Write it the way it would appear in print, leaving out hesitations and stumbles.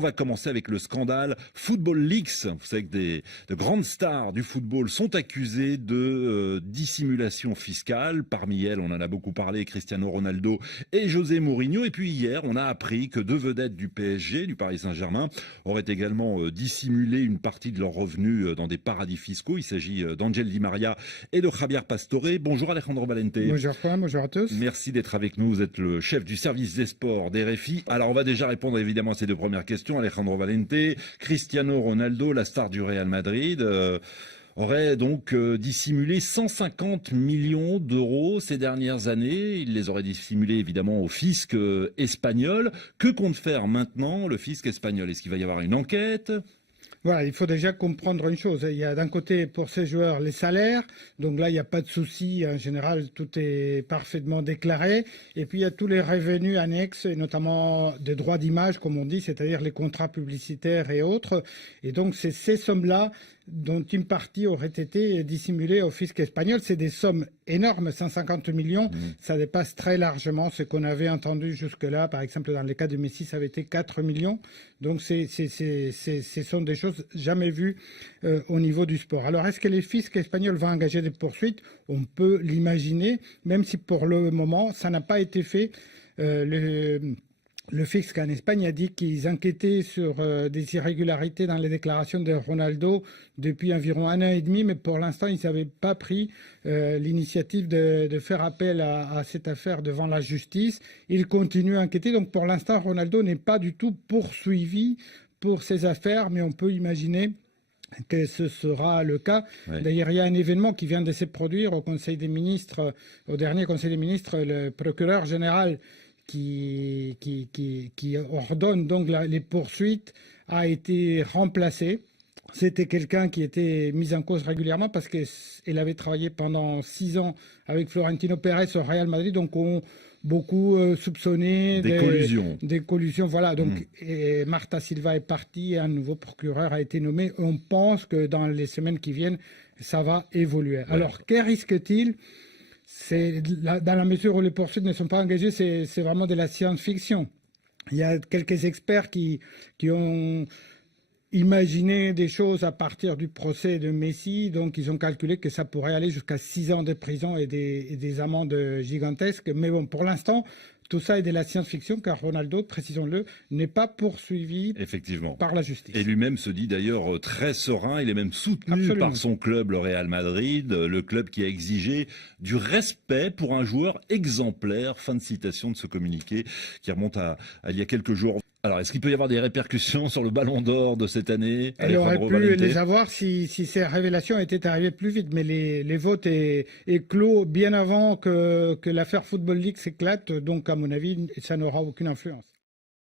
On va commencer avec le scandale Football Leaks. Vous savez que de grandes stars du football sont accusées de dissimulation fiscale. Parmi elles, on en a beaucoup parlé, Cristiano Ronaldo et José Mourinho. Et puis hier, on a appris que deux vedettes du PSG, du Paris Saint-Germain, auraient également dissimulé une partie de leurs revenus dans des paradis fiscaux. Il s'agit d'Angel Di Maria et de Javier Pastore. Bonjour Alejandro Valente. Bonjour Juan, bonjour à tous. Merci d'être avec nous. Vous êtes le chef du service des sports d'RFI. Alors on va déjà répondre évidemment à ces deux premières questions. Alejandro Valente, Cristiano Ronaldo, la star du Real Madrid, aurait donc dissimulé 150 millions d'euros ces dernières années. Il les aurait dissimulés évidemment au fisc espagnol. Que compte faire maintenant le fisc espagnol? Est-ce qu'il va y avoir une enquête? Voilà, il faut déjà comprendre une chose. Il y a d'un côté pour ces joueurs les salaires, donc là il n'y a pas de souci. En général, tout est parfaitement déclaré. Et puis il y a tous les revenus annexes, et notamment des droits d'image, comme on dit, c'est-à-dire les contrats publicitaires et autres. Et donc c'est ces sommes-là dont une partie aurait été dissimulée au fisc espagnol. C'est des sommes énormes, 150 millions. Ça dépasse très largement ce qu'on avait entendu jusque-là. Par exemple, dans les cas de Messi, ça avait été 4 millions. Donc, ce sont des choses jamais vues au niveau du sport. Alors, est-ce que les fiscs espagnols vont engager des poursuites? On peut l'imaginer, même si pour le moment, ça n'a pas été fait. Le fisc en Espagne a dit qu'ils enquêtaient sur des irrégularités dans les déclarations de Ronaldo depuis environ un an et demi, mais pour l'instant, ils n'avaient pas pris l'initiative de faire appel à cette affaire devant la justice. Ils continuent à enquêter. Donc pour l'instant, Ronaldo n'est pas du tout poursuivi pour ces affaires, mais on peut imaginer que ce sera le cas. Ouais. D'ailleurs, il y a un événement qui vient de se produire au Conseil des ministres, au dernier Conseil des ministres, le procureur général qui ordonne donc les poursuites a été remplacé. C'était quelqu'un qui était mis en cause régulièrement parce qu'elle avait travaillé pendant 6 ans avec Florentino Pérez au Real Madrid, donc on beaucoup soupçonné des collusions. Voilà, donc et Marta Silva est partie et un nouveau procureur a été nommé. On pense que dans les semaines qui viennent, ça va évoluer. Ouais. Alors, que risque-t-il? C'est dans la mesure où les poursuites ne sont pas engagées, c'est vraiment de la science-fiction. Il y a quelques experts qui ont imaginé des choses à partir du procès de Messi. Donc, ils ont calculé que ça pourrait aller jusqu'à 6 ans de prison et des amendes gigantesques. Mais bon, pour l'instant, tout ça est de la science-fiction, car Ronaldo, précisons-le, n'est pas poursuivi par la justice. Et lui-même se dit d'ailleurs très serein. Il est même soutenu par son club, le Real Madrid, le club qui a exigé du respect pour un joueur exemplaire. Fin de citation de ce communiqué qui remonte à il y a quelques jours. Alors, est-ce qu'il peut y avoir des répercussions sur le Ballon d'Or de cette année? Elle aurait pu les avoir si ces révélations étaient arrivées plus vite, mais les votes est clos bien avant que l'affaire Football League s'éclate, donc à mon avis, ça n'aura aucune influence.